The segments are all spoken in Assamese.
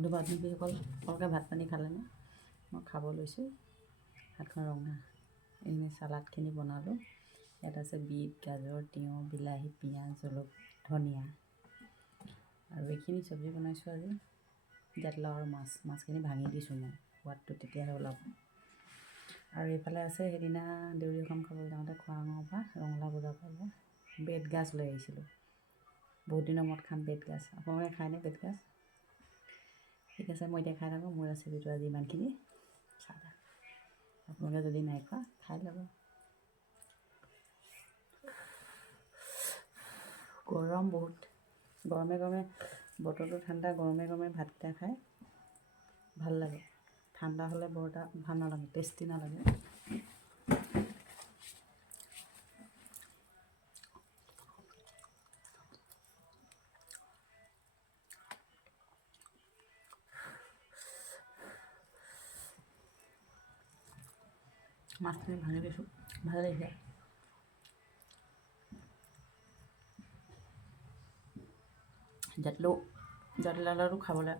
বন্ধু বান্ধৱীসকল সকলোকে ভাত পানী খালেনে? মই খাব লৈছোঁ। ভাতখন ৰঙা এনে চালাডখিনি বনালোঁ। ইয়াত আছে বিট, গাজৰ, তিয়ঁহ, বিলাহী, পিঁয়াজ, ধনিয়া আৰু এইখিনি চব্জি বনাইছোঁ আজি। জাতিলাও আৰু মাছখিনি ভাঙি দিছোঁ মই, সোৱাদটো তেতিয়াহে ওলাব। আৰু এইফালে আছে সেইদিনা দেউৰী সকাম খাবলৈ যাওঁতে খোৱাঙৰ পৰা ৰঙালাও বজাৰ পৰা বেত গাজ লৈ আহিছিলোঁ। বহুত দিনৰ মূৰত খাম বেত গাজ। আপোনালোকে খায়নে বেত গাজ? ঠিক আছে, মই এতিয়া খাই থাকোঁ। মোৰ ৰেচিপিটো আজি ইমানখিনি। চাহ আপোনালোকে যদি নাই খোৱা খাই ল'ব। গৰম বহুত, গৰমে গৰমে বতৰটো ঠাণ্ডা, গৰমে গৰমে ভাতকেইটা খাই ভাল লাগে। ঠাণ্ডা হ'লে বৰ এটা ভাল নালাগে, টেষ্টি নালাগে। মাছখিনি ভাঙি দিছোঁ, ভাল লাগিছে। জাতিলাওটো খাবলৈ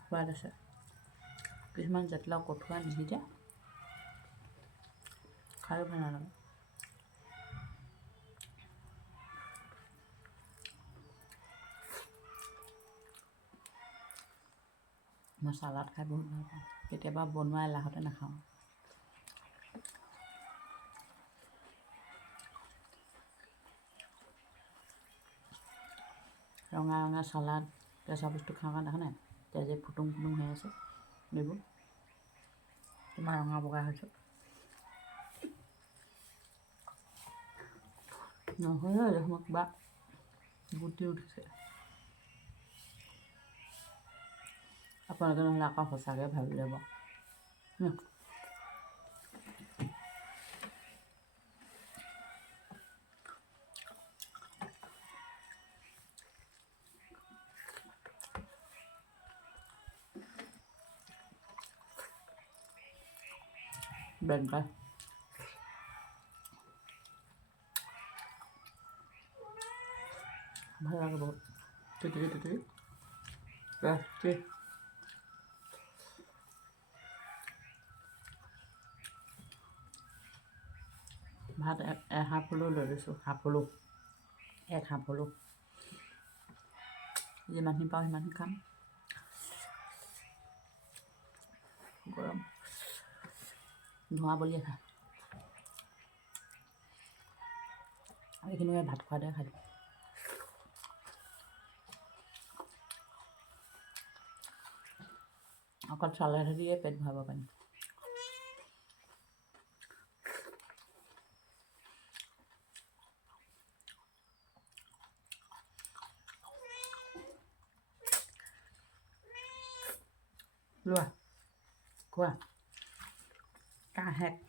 সোৱাদ আছে। কিছুমান জাতিলাও কঠুৱা নিসিজে, খায়ো ভাল নালাগে। মই চালাড খাই বহুত ভাল পাওঁ। কেতিয়াবা বনোৱা এলাহতে নাখাওঁ। ৰঙা ৰঙা চালাড, কেঁচা বস্তু খাওঁ কাৰণে দেখা নাই? তেজে ফুটুং ফুটুং হৈ আছে। এইবোৰ কিমান ৰঙা বগা হৈছে। নহ'লে দেখোন কিবা গুটি উঠিছে। আপোনালোকে নহ'লে আকৌ সঁচাকৈ ভাবি ল'ব। বেত গাজ ভাল লাগে বহুত। তিতিকি টেষ্টি। ভাত এহাফ হ'লেও লৈ লৈছোঁ, এক হাফ হ'লেও। যিমানখিনি পাওঁ সিমানখিনি খাম। গৰম ধোঁৱা বলি আছে। এইখিনি ভাত খোৱাতে খাই দিম। অকল চালাড দিয়ে পেট ভৰাব পাৰিম। লোৱা খোৱা, কাঁহ শেষ।